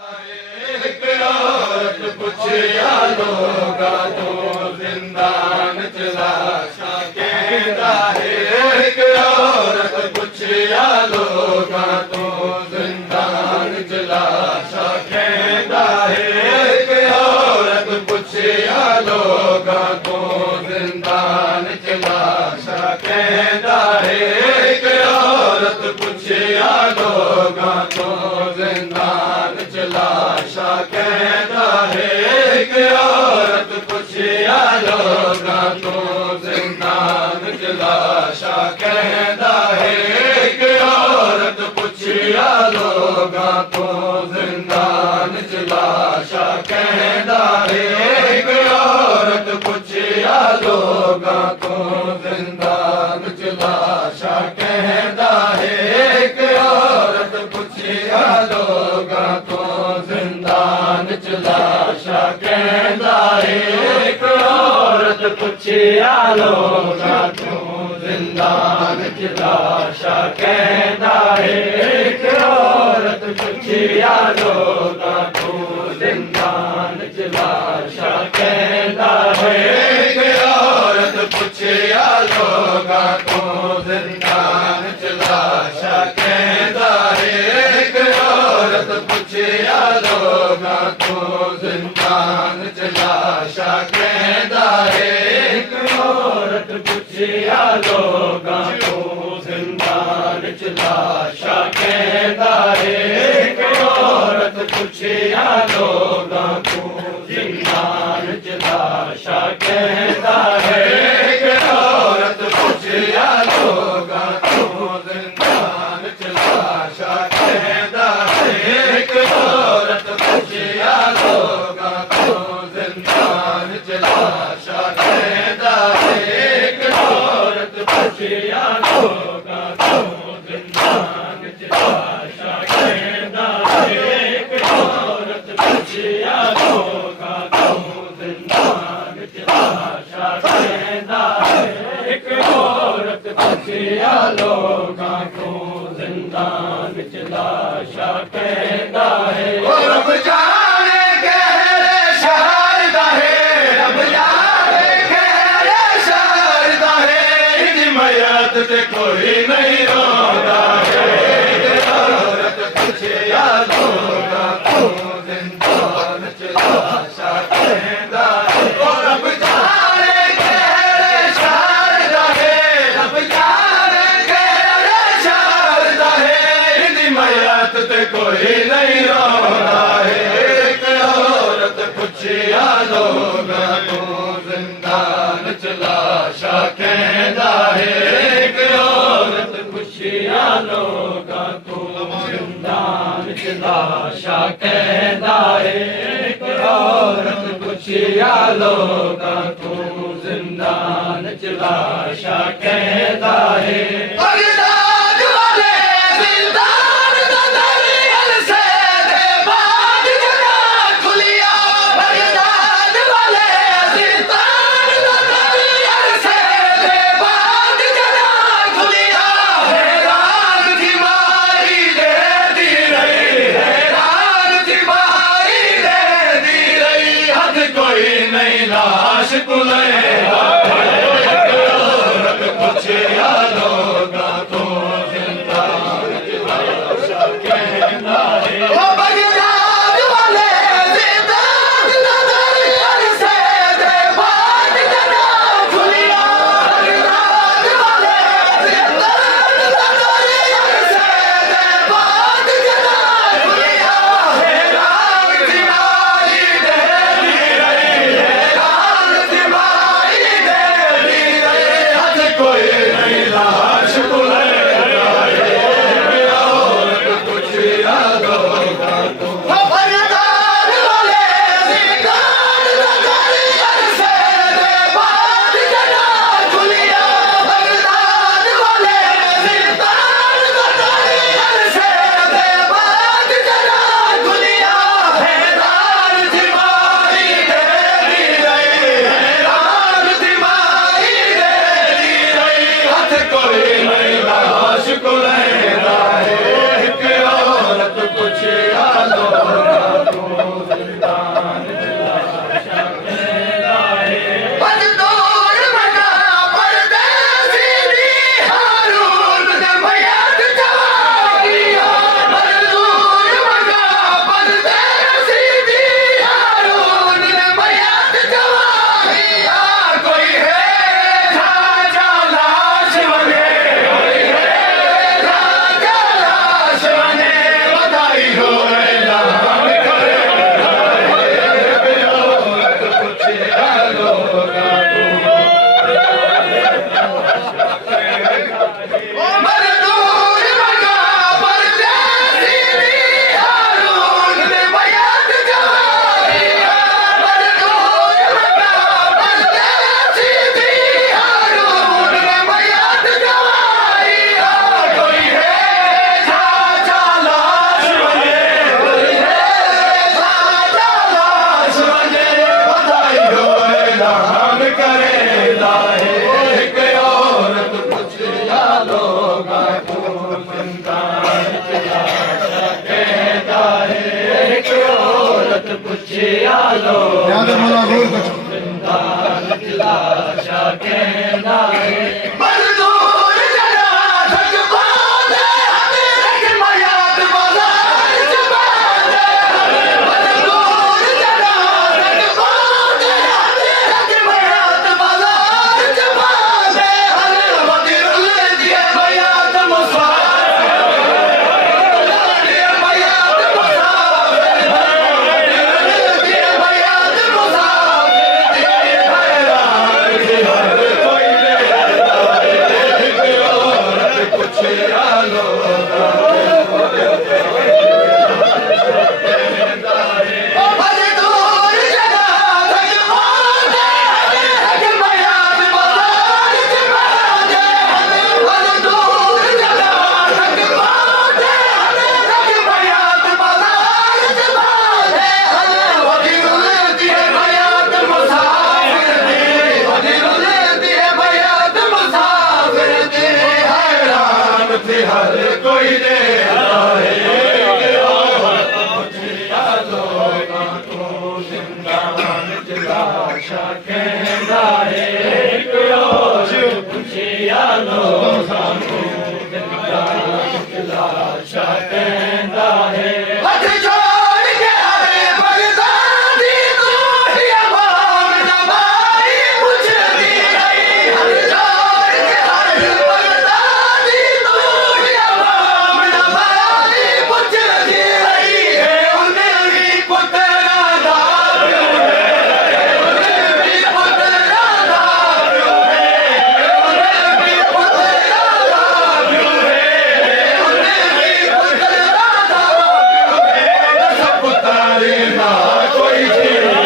एक औरत पूछिया लोगा तो जिंदान चला कहता है। एक औरत पूछिया लोगा तो जिंदान चला कहता है। एक औरत पूछिया लोगा तो जिंदान चला कहता है। एक औरत पूछिया लोगा तो जिंदान चला कहता है। एक औरत पूछिया लोगा तो जिंदान चला कहता है। एक औरत पूछिया लोगा तो जिंदान चला कहता है। एक औरत पूछिया लोगा तो जिंदान चला कहता है। एक औरत पूछिया लोगा तो जिंदान चला कहता है। एक औरत पूछिया लोगा तो जिंदान चला कहता है। एक औरत पूछिया लोगा तो जिंदान चला कहता है। एक औरत पूछिया लोगा तो जिंदान चला कहता है। एक औरत पूछिया लोगा तो जिंदान चला कहता है। एक औरत पूछिया लोगा तो जिंदान चला कहता है। एक औरत पूछिया लोगा तो जिंदान चला कहता है। एक औरत पूछिया लोगा तो जिंदान चला कहता है। एक औरत पूछिया लोगा तो जिंदान चला कहता है। एक औरत पूछिया लोगा तो जिंदान चला कहता है। एक औरत पूछिया लोगा तो जिंदान चला कहता है। एक औरत पूछिया लोगा तो जिंदान चला कहता है। रब जाने गहरे शारदा है। रब जाने गहरे शारदा है। हिमायत से कोई नहीं रोता है। एक औरत पूछिया लोगा तो जिंदान चला कहता है। रब जाने गहरे शारदा है। रब जाने गहरे शारदा है। हिमायत से कोई नहीं रोता है। एक औरत पूछिया लोगा तो जिंदान चला कहता है। एक औरत पूछिया लोगा तो जिंदान चला कहता है। एक औरत पूछिया लोगा तो जिंदान चला कहता है। बगदाद वाले जिंदान का दरियल से दे बाज जना खुलिया। बगदाद वाले जिंदान का दरियल से दे बाज जना खुलिया। हैरान थी मारी दे दी रही। हैरान थी मारी दे दी रही। हद कोई नहीं लाश कुले। औरत पूछिया लोगा ਪੁੱਛਿਆ ਲੋਕਾਂ ਯਾਦ ਮੌਲਾ ਬੋਲ ਕੁਛ ਜ਼ਿੰਦਾਨ ਚ ਲਾਸ਼ਾਂ ਕਹਿੰਦਾ ਏ ਮਜ਼ਦੂਰ ਜਰਾ ਸੱਚ ਬਾਦੇ ਹਮੇ ਰਖ ਮਯਾਤ ਬਾਜ਼ਾਰ ਚ ਬਾਦੇ ਮਜ਼ਦੂਰ ਜਰਾ ਸੱਚ ਬਾਦੇ ਹਮੇ ਰਖ ਮਯਾਤ ਬਾਜ਼ਾਰ ਚ ਬਾਦੇ ਹਲੇ ਵਦੀਰ ਦੀ ਮਯਾਤ हर कोई दे आए पुछिया लोगां तो जिंदान च लाशा कहंदा है पुछिया लोगां तो जिंदान च लाशा कहंदा है हथ जोड़ के हरे बगदादी तू ही अवाम नवाई पुछदी रही हथ जोड़ के हरे बगदादी तू ही अवाम नवाई पुछदी रही है उन्हें भी पुत्रा दा प्यो है उन्हें भी पुत्रा दा प्यो है उन्हें भी पुत्रा दा प्यो है उन्हें भी पुत्रा दा प्यो है सब पुतारी ना कोई जीवा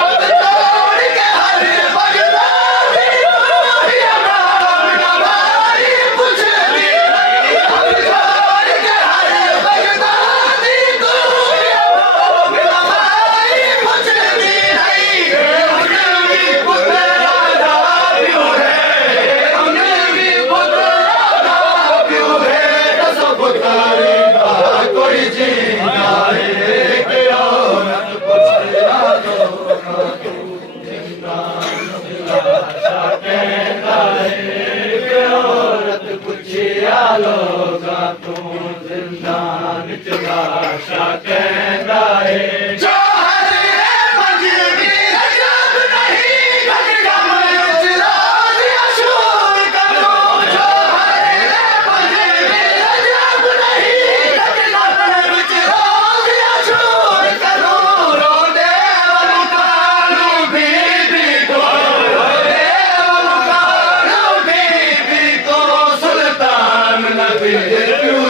हथ जोड़ के हरे बगदादी तू ही अवाम नवाई पुछदी रही हथ जोड़ के हरे बगदादी तू ही अवाम नवाई पुछदी रही है उन्हें भी पुत्रा दा प्यो है उन्हें भी पुत्रा दा प्यो है सब पुतारी दा कोई जींदा है कि औरत पुछया लोगां तू जिंदान च लाशा कहंदा है कि औरत पुछया लोगां तू जिंदान च लाशा कहंदा है जो हरे मंजरी रजब नहीं घट गम विच राज अशूर करो जो हरे मंजरी रजब नहीं घट गम विच राज अशूर करो रोंदे वलुकानू बीबी को रोंदे वलुकानू बीबी को सुल्तान नबी क्यों